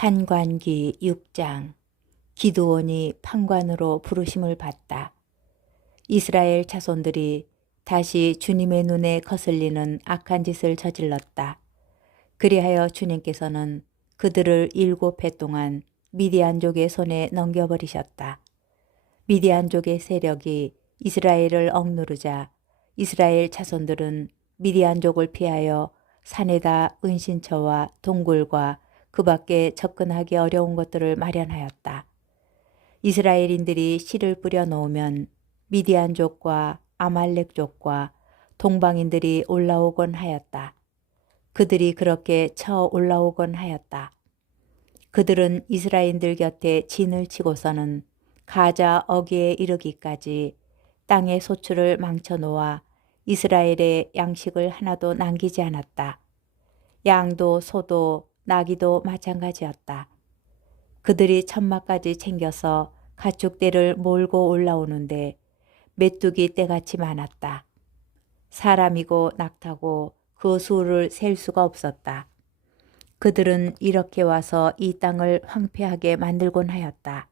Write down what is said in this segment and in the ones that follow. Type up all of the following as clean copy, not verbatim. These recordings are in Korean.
판관기 6장. 기드온이 판관으로 부르심을 받다. 이스라엘 자손들이 다시 주님의 눈에 거슬리는 악한 짓을 저질렀다. 그리하여 주님께서는 그들을 7해 동안 미디안족의 손에 넘겨버리셨다. 미디안족의 세력이 이스라엘을 억누르자 이스라엘 자손들은 미디안족을 피하여 산에다 은신처와 동굴과 그 밖에 접근하기 어려운 것들을 마련하였다. 이스라엘인들이 씨를 뿌려 놓으면 미디안족과 아말렉족과 동방인들이 올라오곤 하였다. 그들이 그렇게 쳐 올라오곤 하였다. 그들은 이스라엘인들 곁에 진을 치고서는 가자 어귀에 이르기까지 땅의 소출을 망쳐놓아 이스라엘의 양식을 하나도 남기지 않았다. 양도 소도 나귀도 마찬가지였다. 그들이 천막까지 챙겨서 가축대를 몰고 올라오는데 메뚜기 떼같이 많았다. 사람이고 낙타고 그 수를 셀 수가 없었다. 그들은 이렇게 와서 이 땅을 황폐하게 만들곤 하였다.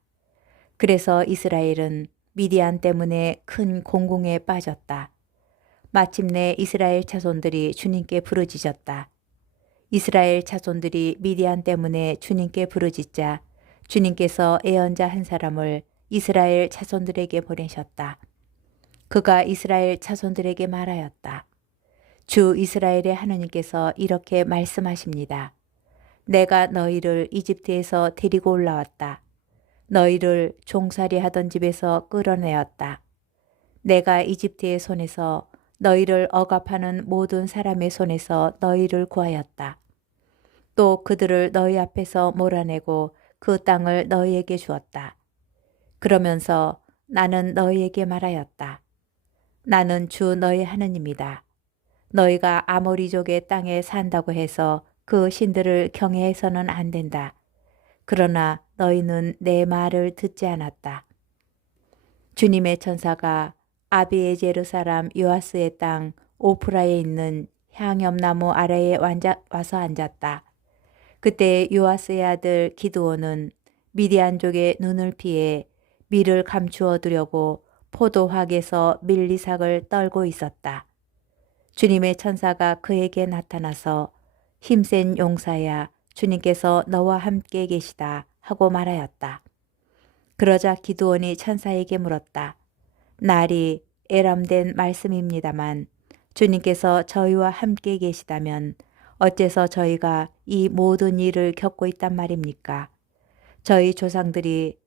그래서 이스라엘은 미디안 때문에 큰 공공에 빠졌다. 마침내 이스라엘 자손들이 주님께 부르짖었다. 이스라엘 자손들이 미디안 때문에 주님께 부르짖자 주님께서 예언자 한 사람을 이스라엘 자손들에게 보내셨다. 그가 이스라엘 자손들에게 말하였다. 주 이스라엘의 하느님께서 이렇게 말씀하십니다. 내가 너희를 이집트에서 데리고 올라왔다. 너희를 종살이 하던 집에서 끌어내었다. 내가 이집트의 손에서 너희를 억압하는 모든 사람의 손에서 너희를 구하였다. 또 그들을 너희 앞에서 몰아내고 그 땅을 너희에게 주었다. 그러면서 나는 너희에게 말하였다. 나는 주 너희 하느님이다. 너희가 아모리족의 땅에 산다고 해서 그 신들을 경외해서는 안 된다. 그러나 너희는 내 말을 듣지 않았다. 주님의 천사가 아비에제르 사람 요아스의 땅 오프라에 있는 향염나무 아래에 와서 앉았다. 그때 요아스의 아들 기드온은 미디안족의 눈을 피해 밀을 감추어 두려고 포도학에서 밀리삭을 떨고 있었다. 주님의 천사가 그에게 나타나서 힘센 용사야, 주님께서 너와 함께 계시다 하고 말하였다. 그러자 기드온이 천사에게 물었다. 날이 에람된 말씀입니다만 주님께서 저희와 함께 계시다면 어째서 저희가 이 모든 일을 겪고 있단 말입니까? 저희 조상들이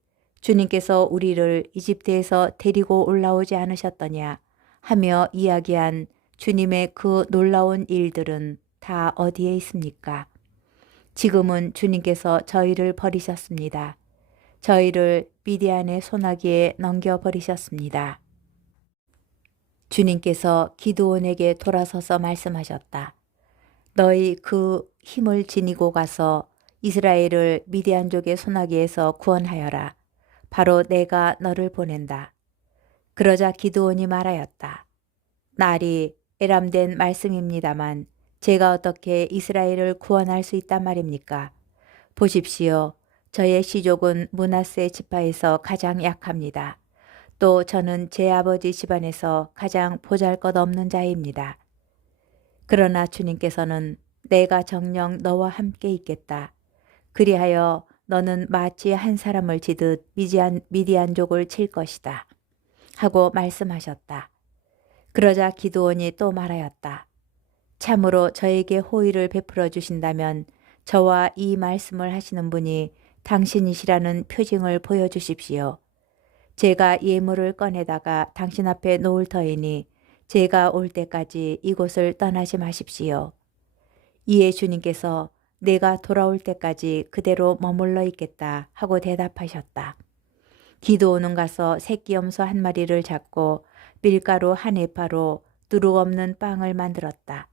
주님께서 우리를 이집트에서 데리고 올라오지 않으셨더냐 하며 이야기한 주님의 그 놀라운 일들은 다 어디에 있습니까? 지금은 주님께서 저희를 버리셨습니다. 저희를 미디안의 소나기에 넘겨버리셨습니다. 주님께서 기드온에게 돌아서서 말씀하셨다. 너희 그 힘을 지니고 가서 이스라엘을 미디안족의 소나기에서 구원하여라. 바로 내가 너를 보낸다. 그러자 기드온이 말하였다. 날이 에람된 말씀입니다만 제가 어떻게 이스라엘을 구원할 수 있단 말입니까? 보십시오. 저의 시족은 므낫세 지파에서 가장 약합니다. 또 저는 제 아버지 집안에서 가장 보잘것없는 자입니다. 그러나 주님께서는 내가 정녕 너와 함께 있겠다. 그리하여 너는 마치 한 사람을 치듯 미디안족을 칠 것이다. 하고 말씀하셨다. 그러자 기드온이 또 말하였다. 참으로 저에게 호의를 베풀어 주신다면 저와 이 말씀을 하시는 분이 당신이시라는 표징을 보여주십시오. 제가 예물을 꺼내다가 당신 앞에 놓을 터이니 제가 올 때까지 이곳을 떠나지 마십시오. 이에 주님께서 내가 돌아올 때까지 그대로 머물러 있겠다 하고 대답하셨다. 기드온은 가서 새끼염소 한 마리를 잡고 밀가루 한 에파로 누룩 없는 빵을 만들었다.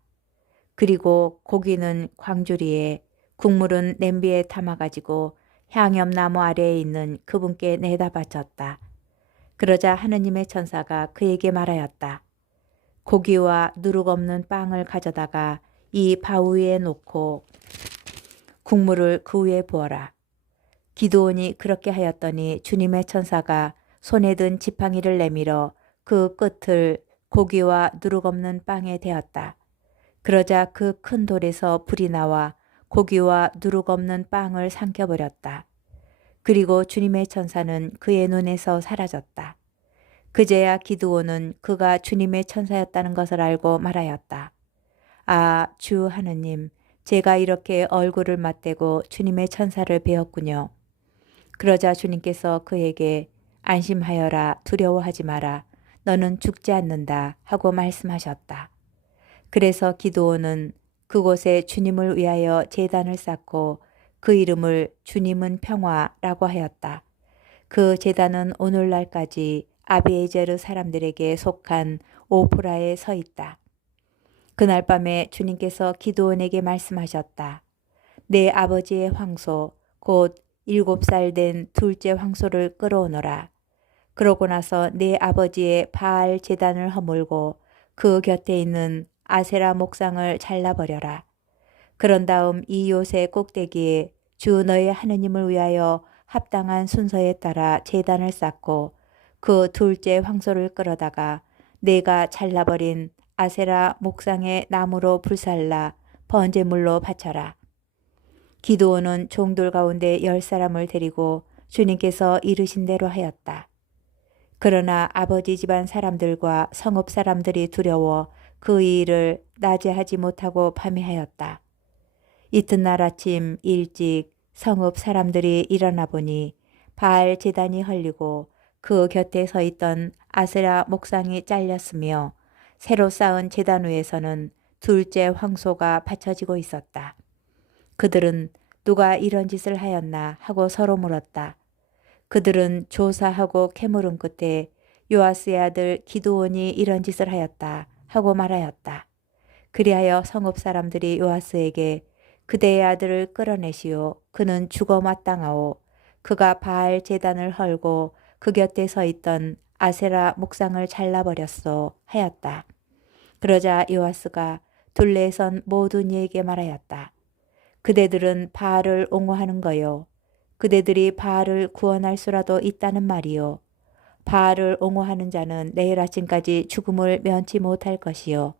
그리고 고기는 광주리에 국물은 냄비에 담아가지고 향염나무 아래에 있는 그분께 내다 바쳤다. 그러자 하느님의 천사가 그에게 말하였다. 고기와 누룩 없는 빵을 가져다가 이 바 위에 놓고 국물을 그 위에 부어라. 기드온이 그렇게 하였더니 주님의 천사가 손에 든 지팡이를 내밀어 그 끝을 고기와 누룩 없는 빵에 대었다. 그러자 그 큰 돌에서 불이 나와 고기와 누룩 없는 빵을 삼켜버렸다. 그리고 주님의 천사는 그의 눈에서 사라졌다. 그제야 기드온은 그가 주님의 천사였다는 것을 알고 말하였다. 아, 주 하느님, 제가 이렇게 얼굴을 맞대고 주님의 천사를 뵈었군요. 그러자 주님께서 그에게 안심하여라, 두려워하지 마라, 너는 죽지 않는다 하고 말씀하셨다. 그래서 기드온은 그곳에 주님을 위하여 제단을 쌓고 그 이름을 주님은 평화라고 하였다. 그 제단은 오늘날까지 아비에제르 사람들에게 속한 오프라에 서 있다. 그날 밤에 주님께서 기드온에게 말씀하셨다. 내 아버지의 황소, 곧 7살 된 둘째 황소를 끌어오너라. 그러고 나서 내 아버지의 바알 제단을 허물고 그 곁에 있는 아세라 목상을 잘라버려라. 그런 다음 이 요새 꼭대기에 주 너의 하느님을 위하여 합당한 순서에 따라 제단을 쌓고 그 둘째 황소를 끌어다가 내가 잘라버린 아세라 목상의 나무로 불살라 번제물로 바쳐라. 기드온은 종들 가운데 10사람을 데리고 주님께서 이르신 대로 하였다. 그러나 아버지 집안 사람들과 성읍 사람들이 두려워 그 일을 낮에 하지 못하고 밤에 하였다. 이튿날 아침 일찍 성읍 사람들이 일어나 보니 바알 제단이 헐리고 그 곁에 서 있던 아세라 목상이 잘렸으며 새로 쌓은 제단 위에서는 둘째 황소가 받쳐지고 있었다. 그들은 누가 이런 짓을 하였나 하고 서로 물었다. 그들은 조사하고 캐물은 끝에 요아스의 아들 기드온이 이런 짓을 하였다 하고 말하였다. 그리하여 성읍 사람들이 요아스에게 그대의 아들을 끌어내시오. 그는 죽어 마땅하오. 그가 바알 제단을 헐고 그 곁에 서 있던 아세라 목상을 잘라버렸소 하였다. 그러자 요아스가 둘레에 선 모든 이에게 말하였다. 그대들은 바알을 옹호하는 거요. 그대들이 바알을 구원할 수라도 있다는 말이요. 바알을 옹호하는 자는 내일 아침까지 죽음을 면치 못할 것이요.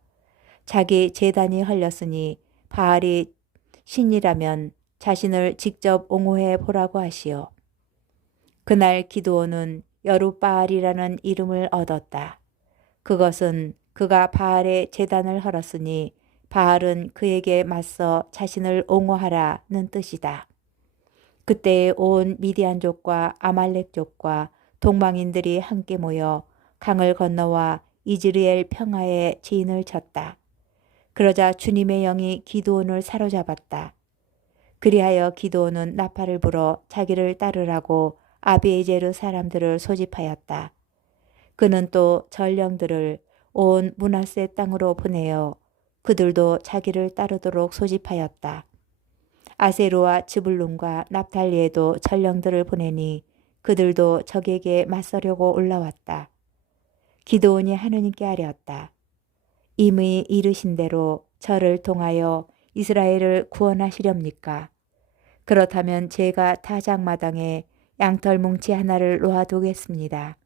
자기 제단이 헐렸으니 바알이 신이라면 자신을 직접 옹호해 보라고 하시오. 그날 기드온은 여룻바알이라는 이름을 얻었다. 그것은 그가 바알의 제단을 헐었으니 바알은 그에게 맞서 자신을 옹호하라는 뜻이다. 그때 온 미디안족과 아말렉족과 동방인들이 함께 모여 강을 건너와 이즈리엘 평화에 진을 쳤다. 그러자 주님의 영이 기드온을 사로잡았다. 그리하여 기드온은 나팔을 불어 자기를 따르라고 아비에제르 사람들을 소집하였다. 그는 또 전령들을 온 므낫세 땅으로 보내어 그들도 자기를 따르도록 소집하였다. 아세르와 즈불룬과 납달리에도 전령들을 보내니 그들도 적에게 맞서려고 올라왔다. 기드온이 하느님께 아뢰었다. 이미 이르신 대로 저를 통하여 이스라엘을 구원하시렵니까? 그렇다면 제가 타작마당에 양털 뭉치 하나를 놓아두겠습니다.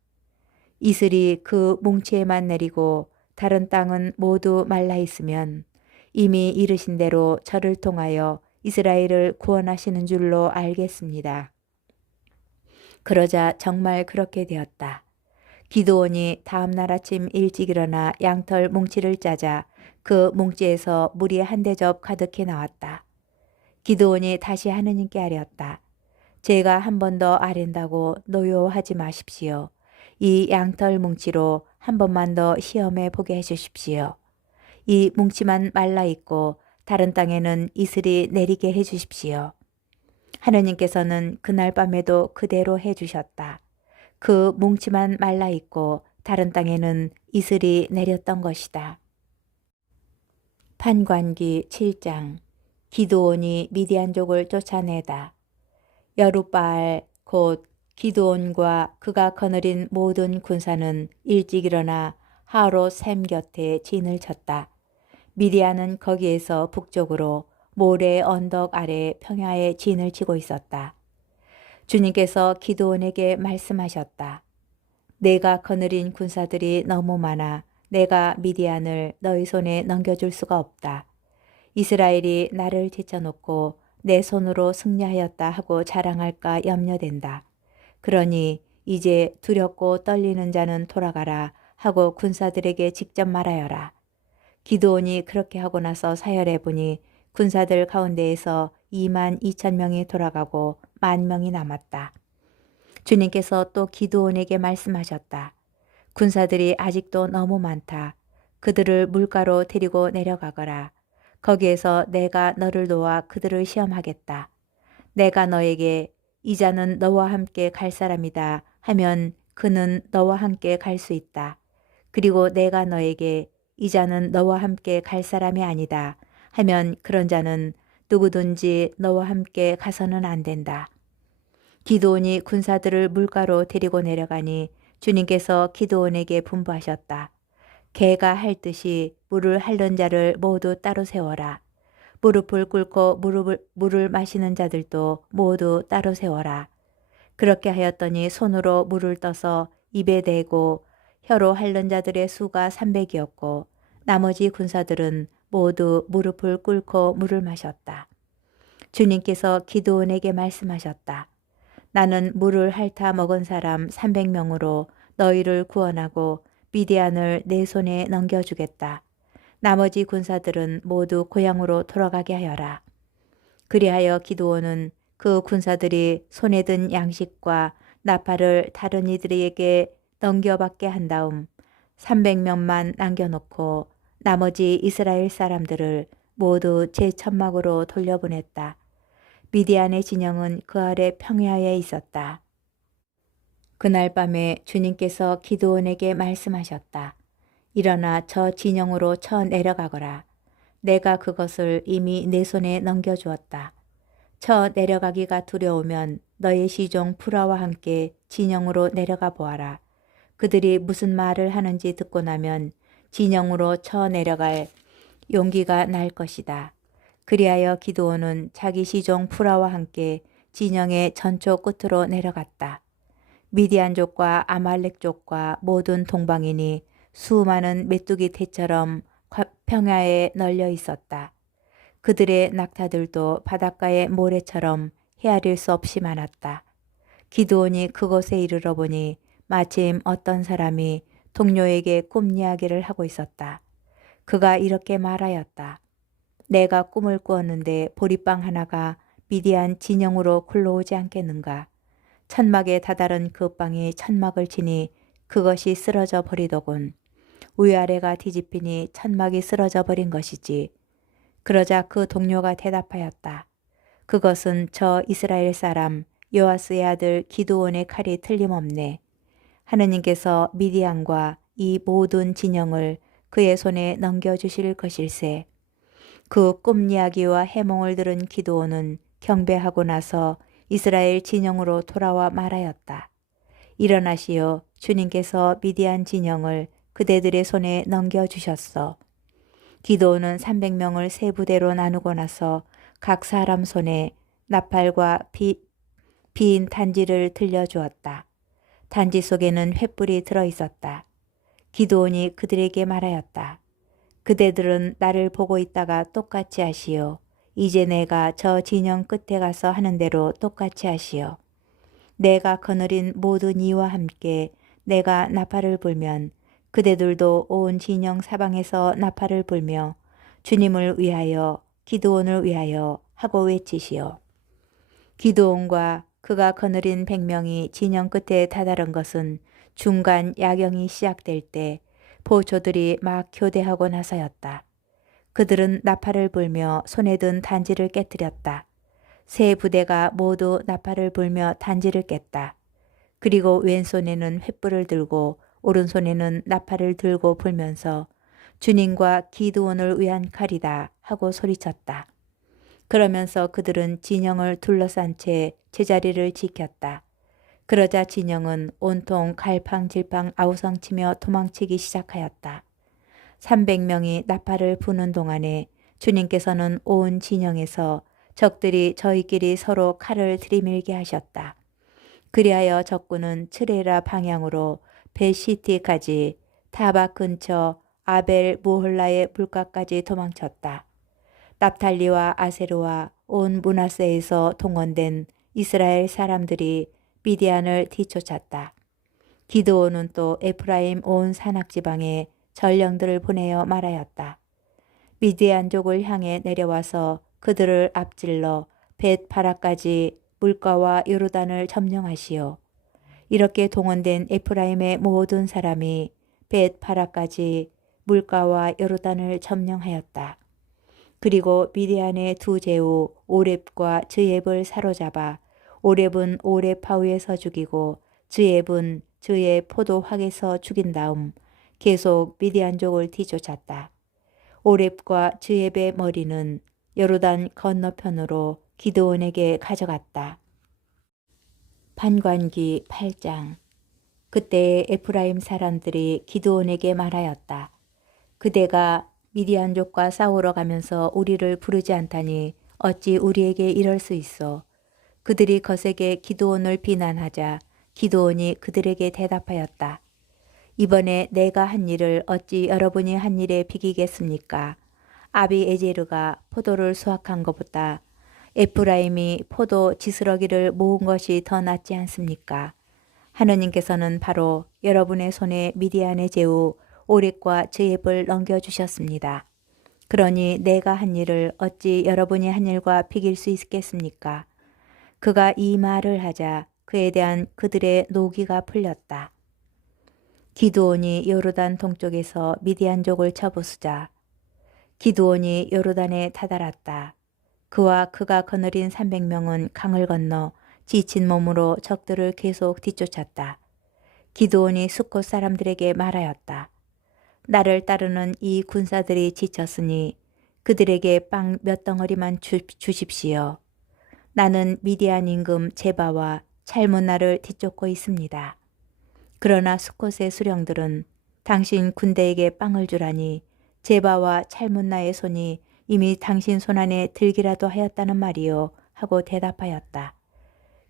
이슬이 그 뭉치에만 내리고 다른 땅은 모두 말라 있으면 이미 이르신 대로 저를 통하여 이스라엘을 구원하시는 줄로 알겠습니다. 그러자 정말 그렇게 되었다. 기드온이 다음 날 아침 일찍 일어나 양털 뭉치를 짜자 그 뭉치에서 물이 한 대접 가득히 나왔다. 기드온이 다시 하느님께 아뢰었다. 제가 한 번 더 아랜다고 노여워하지 마십시오. 이 양털 뭉치로 한 번만 더 시험해 보게 해주십시오. 이 뭉치만 말라 있고 다른 땅에는 이슬이 내리게 해주십시오. 하느님께서는 그날 밤에도 그대로 해주셨다. 그 뭉치만 말라 있고 다른 땅에는 이슬이 내렸던 것이다. 판관기 7장. 기드온이 미디안족을 쫓아내다. 여룻바알 곧 기드온과 그가 거느린 모든 군사는 일찍 일어나 하롯 샘 곁에 진을 쳤다. 미디안은 거기에서 북쪽으로 모래 언덕 아래 평야에 진을 치고 있었다. 주님께서 기드온에게 말씀하셨다. 내가 거느린 군사들이 너무 많아 내가 미디안을 너희 손에 넘겨줄 수가 없다. 이스라엘이 나를 제쳐놓고 내 손으로 승리하였다 하고 자랑할까 염려된다. 그러니 이제 두렵고 떨리는 자는 돌아가라 하고 군사들에게 직접 말하여라. 기드온이 그렇게 하고 나서 사열해 보니 군사들 가운데에서 2만 2천 명이 돌아가고 1만 명이 남았다. 주님께서 또 기드온에게 말씀하셨다. 군사들이 아직도 너무 많다. 그들을 물가로 데리고 내려가거라. 거기에서 내가 너를 놓아 그들을 시험하겠다. 내가 너에게 이 자는 너와 함께 갈 사람이다 하면 그는 너와 함께 갈 수 있다. 그리고 내가 너에게 이 자는 너와 함께 갈 사람이 아니다 하면 그런 자는 누구든지 너와 함께 가서는 안 된다. 기드온이 군사들을 물가로 데리고 내려가니 주님께서 기드온에게 분부하셨다. 개가 핥듯이 물을 핥는 자를 모두 따로 세워라. 무릎을 꿇고 물을 마시는 자들도 모두 따로 세워라. 그렇게 하였더니 손으로 물을 떠서 입에 대고 혀로 핥는 자들의 수가 300이었고 나머지 군사들은 모두 무릎을 꿇고 물을 마셨다. 주님께서 기드온에게 말씀하셨다. 나는 물을 핥아 먹은 사람 300명으로 너희를 구원하고 미디안을 내 손에 넘겨주겠다. 나머지 군사들은 모두 고향으로 돌아가게 하여라. 그리하여 기드온은 그 군사들이 손에 든 양식과 나팔을 다른 이들에게 넘겨받게 한 다음 300명만 남겨놓고 나머지 이스라엘 사람들을 모두 제 천막으로 돌려보냈다. 미디안의 진영은 그 아래 평야에 있었다. 그날 밤에 주님께서 기드온에게 말씀하셨다. 일어나 저 진영으로 쳐 내려가거라. 내가 그것을 이미 내 손에 넘겨주었다. 쳐 내려가기가 두려우면 너의 시종 푸라와 함께 진영으로 내려가 보아라. 그들이 무슨 말을 하는지 듣고 나면 진영으로 쳐 내려갈 용기가 날 것이다. 그리하여 기드온은 자기 시종 푸라와 함께 진영의 전쪽 끝으로 내려갔다. 미디안족과 아말렉족과 모든 동방인이 수많은 메뚜기 떼처럼 평야에 널려 있었다. 그들의 낙타들도 바닷가의 모래처럼 헤아릴 수 없이 많았다. 기드온이 그곳에 이르러 보니 마침 어떤 사람이 동료에게 꿈 이야기를 하고 있었다. 그가 이렇게 말하였다. 내가 꿈을 꾸었는데 보리빵 하나가 미디안 진영으로 굴러오지 않겠는가. 천막에 다다른 그 빵이 천막을 치니 그것이 쓰러져 버리더군. 위아래가 뒤집히니 천막이 쓰러져 버린 것이지. 그러자 그 동료가 대답하였다. 그것은 저 이스라엘 사람 요아스의 아들 기드온의 칼이 틀림없네. 하느님께서 미디안과 이 모든 진영을 그의 손에 넘겨주실 것일세. 그 꿈 이야기와 해몽을 들은 기드온은 경배하고 나서 이스라엘 진영으로 돌아와 말하였다. 일어나시오. 주님께서 미디안 진영을 그대들의 손에 넘겨주셨어. 기드온은 300명을 세 부대로 나누고 나서 각 사람 손에 나팔과 빈 단지를 들려주었다. 단지 속에는 횃불이 들어있었다. 기드온이 그들에게 말하였다. 그대들은 나를 보고 있다가 똑같이 하시오. 이제 내가 저 진영 끝에 가서 하는 대로 똑같이 하시오. 내가 거느린 모든 이와 함께 내가 나팔을 불면 그대들도 온 진영 사방에서 나팔을 불며 주님을 위하여 기드온을 위하여 하고 외치시오. 기드온과 그가 거느린 100명이 진영 끝에 다다른 것은 중간 야경이 시작될 때 보초들이 막 교대하고 나서였다. 그들은 나팔을 불며 손에 든 단지를 깨뜨렸다. 세 부대가 모두 나팔을 불며 단지를 깼다. 그리고 왼손에는 횃불을 들고 오른손에는 나팔을 들고 불면서 주님과 기드온을 위한 칼이다 하고 소리쳤다. 그러면서 그들은 진영을 둘러싼 채 제자리를 지켰다. 그러자 진영은 온통 갈팡질팡 아우성치며 도망치기 시작하였다. 300명이 나팔을 부는 동안에 주님께서는 온 진영에서 적들이 저희끼리 서로 칼을 들이밀게 하셨다. 그리하여 적군은 츠레라 방향으로 베시티까지 타박 근처 아벨 무홀라의 물가까지 도망쳤다. 납탈리와 아세르와 온 므낫세에서 동원된 이스라엘 사람들이 미디안을 뒤쫓았다. 기드온은 또 에프라임 온 산악지방에 전령들을 보내어 말하였다. 미디안족을 향해 내려와서 그들을 앞질러 벳바라까지 물가와 요르단을 점령하시오. 이렇게 동원된 에프라임의 모든 사람이 벳바라까지 물가와 요르단을 점령하였다. 그리고 미디안의 두 제후 오렙과 즈앱을 사로잡아 오렙은 오렙 파우에서 죽이고 즈앱은 즈앱 포도확에서 죽인 다음 계속 미디안족을 뒤쫓았다. 오렙과 즈앱의 머리는 요르단 건너편으로 기드온에게 가져갔다. 판관기 8장. 그때 에프라임 사람들이 기드온에게 말하였다. 그대가 미디안족과 싸우러 가면서 우리를 부르지 않다니 어찌 우리에게 이럴 수 있어. 그들이 거세게 기드온을 비난하자 기드온이 그들에게 대답하였다. 이번에 내가 한 일을 어찌 여러분이 한 일에 비기겠습니까? 아비에제르가 포도를 수확한 것보다 에프라임이 포도 지스러기를 모은 것이 더 낫지 않습니까? 하느님께서는 바로 여러분의 손에 미디안의 제후 오렉과 즈앱을 넘겨주셨습니다. 그러니 내가 한 일을 어찌 여러분이 한 일과 비길 수 있겠습니까? 그가 이 말을 하자 그에 대한 그들의 노기가 풀렸다. 기드온이 요르단 동쪽에서 미디안족을 쳐부수자 기드온이 요르단에 다다랐다. 그와 그가 거느린 300명은 강을 건너 지친 몸으로 적들을 계속 뒤쫓았다. 기드온이 숫곳 사람들에게 말하였다. 나를 따르는 이 군사들이 지쳤으니 그들에게 빵 몇 덩어리만 주십시오. 나는 미디안 임금 제바와 찰문나를 뒤쫓고 있습니다. 그러나 숫곳의 수령들은 당신 군대에게 빵을 주라니 제바와 찰문나의 손이 이미 당신 손안에 들기라도 하였다는 말이요 하고 대답하였다.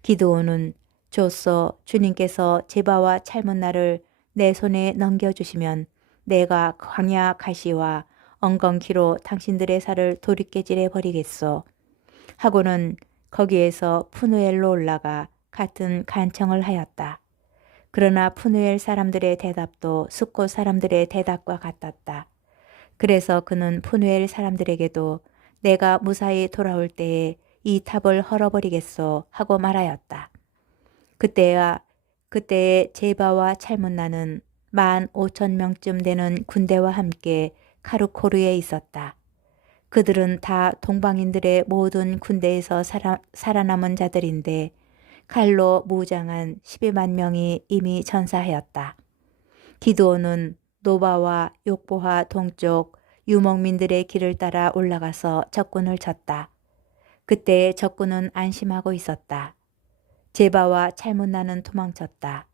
기드온은 좋소, 주님께서 제바와 찰문나를 내 손에 넘겨주시면 내가 광야 가시와 엉겅퀴로 당신들의 살을 도리깨질해 버리겠소. 하고는 거기에서 푸누엘로 올라가 같은 간청을 하였다. 그러나 푸누엘 사람들의 대답도 숫곳 사람들의 대답과 같았다. 그래서 그는 푸누엘 사람들에게도 내가 무사히 돌아올 때에 이 탑을 헐어버리겠소 하고 말하였다. 그때에 제바와 찰문나는 15,000명쯤 되는 군대와 함께 카르코르에 있었다. 그들은 다 동방인들의 모든 군대에서 살아남은 자들인데 칼로 무장한 12만 명이 이미 전사하였다. 기드온은 노바와 욕보하 동쪽 유목민들의 길을 따라 올라가서 적군을 쳤다. 그때 적군은 안심하고 있었다. 제바와 찰문나는 도망쳤다.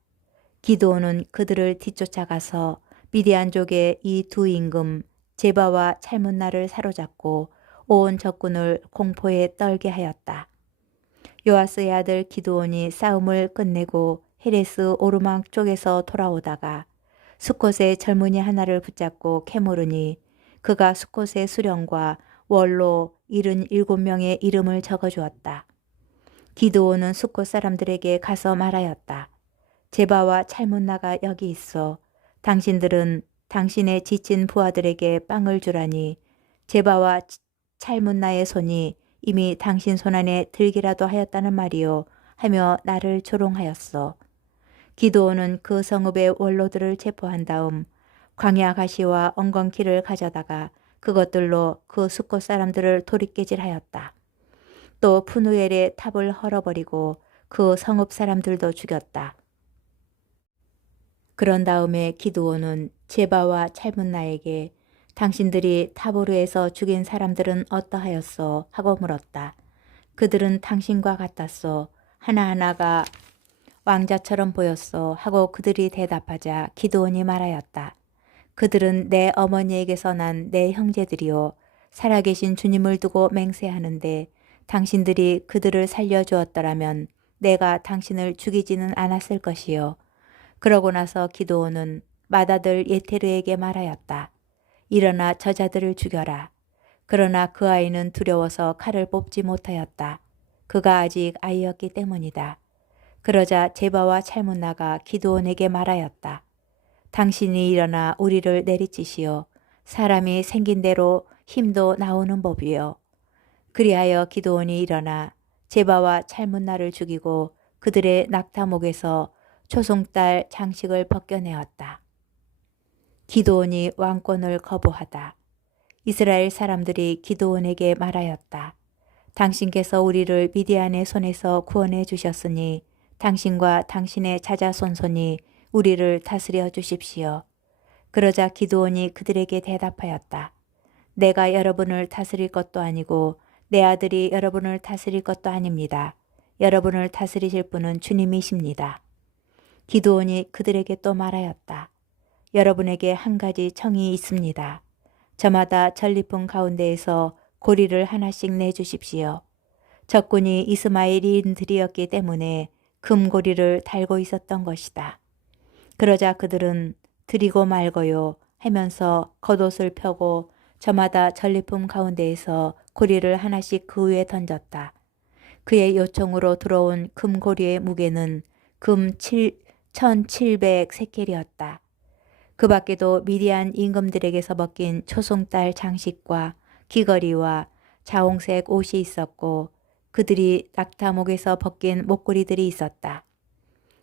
기드온은 그들을 뒤쫓아가서 미디안족의 이 두 임금 제바와 찰문나를 사로잡고 온 적군을 공포에 떨게 하였다. 요아스의 아들 기드온이 싸움을 끝내고 헤레스 오르막 쪽에서 돌아오다가 숫곳의 젊은이 하나를 붙잡고 캐모르니 그가 숫곳의 수령과 원로 77명의 이름을 적어주었다. 기드온은 숫곳 사람들에게 가서 말하였다. 제바와 찰문나가 여기 있어. 당신들은 당신의 지친 부하들에게 빵을 주라니 제바와 찰문나의 손이 이미 당신 손안에 들기라도 하였다는 말이요 하며 나를 조롱하였어. 기드온은 그 성읍의 원로들을 체포한 다음 광야 가시와 엉겅퀴를 가져다가 그것들로 그 숫곳 사람들을 도리깨질하였다. 또 푸누엘의 탑을 헐어버리고 그 성읍 사람들도 죽였다. 그런 다음에 기드온은 제바와 찰문나에게 당신들이 타보르에서 죽인 사람들은 어떠하였소? 하고 물었다. 그들은 당신과 같았소. 하나하나가 왕자처럼 보였소. 하고 그들이 대답하자 기드온이 말하였다. 그들은 내 어머니에게서 난 내 형제들이요. 살아계신 주님을 두고 맹세하는데 당신들이 그들을 살려주었더라면 내가 당신을 죽이지는 않았을 것이요. 그러고 나서 기드온은 맏아들 예테르에게 말하였다. 일어나 저자들을 죽여라. 그러나 그 아이는 두려워서 칼을 뽑지 못하였다. 그가 아직 아이였기 때문이다. 그러자 제바와 찰문나가 기드온에게 말하였다. 당신이 일어나 우리를 내리치시오. 사람이 생긴 대로 힘도 나오는 법이요. 그리하여 기드온이 일어나 제바와 찰문나를 죽이고 그들의 낙타목에서 초송달 장식을 벗겨내었다. 기드온이 왕권을 거부하다. 이스라엘 사람들이 기드온에게 말하였다. 당신께서 우리를 미디안의 손에서 구원해 주셨으니 당신과 당신의 자자손손이 우리를 다스려 주십시오. 그러자 기드온이 그들에게 대답하였다. 내가 여러분을 다스릴 것도 아니고 내 아들이 여러분을 다스릴 것도 아닙니다. 여러분을 다스리실 분은 주님이십니다. 기드온이 그들에게 또 말하였다. 여러분에게 한 가지 청이 있습니다. 저마다 전리품 가운데에서 고리를 하나씩 내주십시오. 적군이 이스마엘인들이었기 때문에 금고리를 달고 있었던 것이다. 그러자 그들은 드리고 말고요 하면서 겉옷을 펴고 저마다 전리품 가운데에서 고리를 하나씩 그 위에 던졌다. 그의 요청으로 들어온 금고리의 무게는 금 1700세켈이었다. 그 밖에도 미디안 임금들에게서 벗긴 초송달 장식과 귀걸이와 자홍색 옷이 있었고 그들이 낙타목에서 벗긴 목걸이들이 있었다.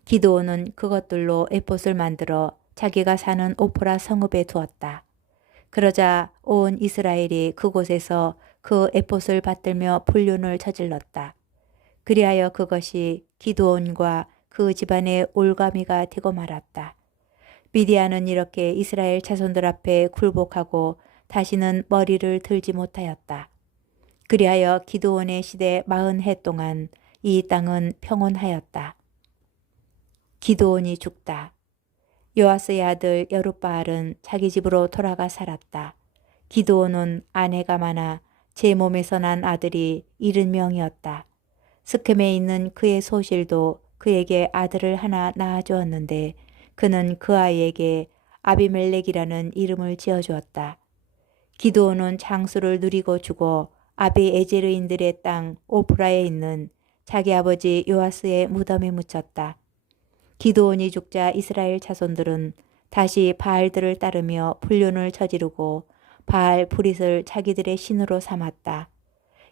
기드온은 그것들로 에봇을 만들어 자기가 사는 오프라 성읍에 두었다. 그러자 온 이스라엘이 그곳에서 그 에봇을 받들며 불륜을 저질렀다. 그리하여 그것이 기드온과 그 집안의 올가미가 되고 말았다. 미디안은 이렇게 이스라엘 자손들 앞에 굴복하고 다시는 머리를 들지 못하였다. 그리하여 기드온의 시대 40해 동안 이 땅은 평온하였다. 기드온이 죽다. 요아스의 아들 여룻바알은 자기 집으로 돌아가 살았다. 기드온은 아내가 많아 제 몸에서 난 아들이 70명이었다. 스켐에 있는 그의 소실도 그에게 아들을 하나 낳아주었는데 그는 그 아이에게 아비멜렉이라는 이름을 지어주었다. 기드온은 장수를 누리고 죽어 아비에제르인들의 땅 오프라에 있는 자기 아버지 요아스의 무덤에 묻혔다. 기드온이 죽자 이스라엘 자손들은 다시 바알들을 따르며 불륜을 저지르고 바알 브릿을 자기들의 신으로 삼았다.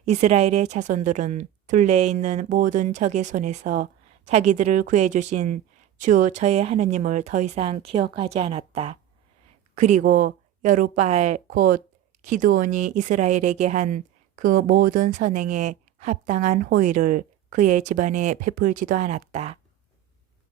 이스라엘의 자손들은 둘레에 있는 모든 적의 손에서 자기들을 구해주신 주 저의 하느님을 더 이상 기억하지 않았다. 그리고 여룻바알 곧 기드온이 이스라엘에게 한 그 모든 선행에 합당한 호의를 그의 집안에 베풀지도 않았다.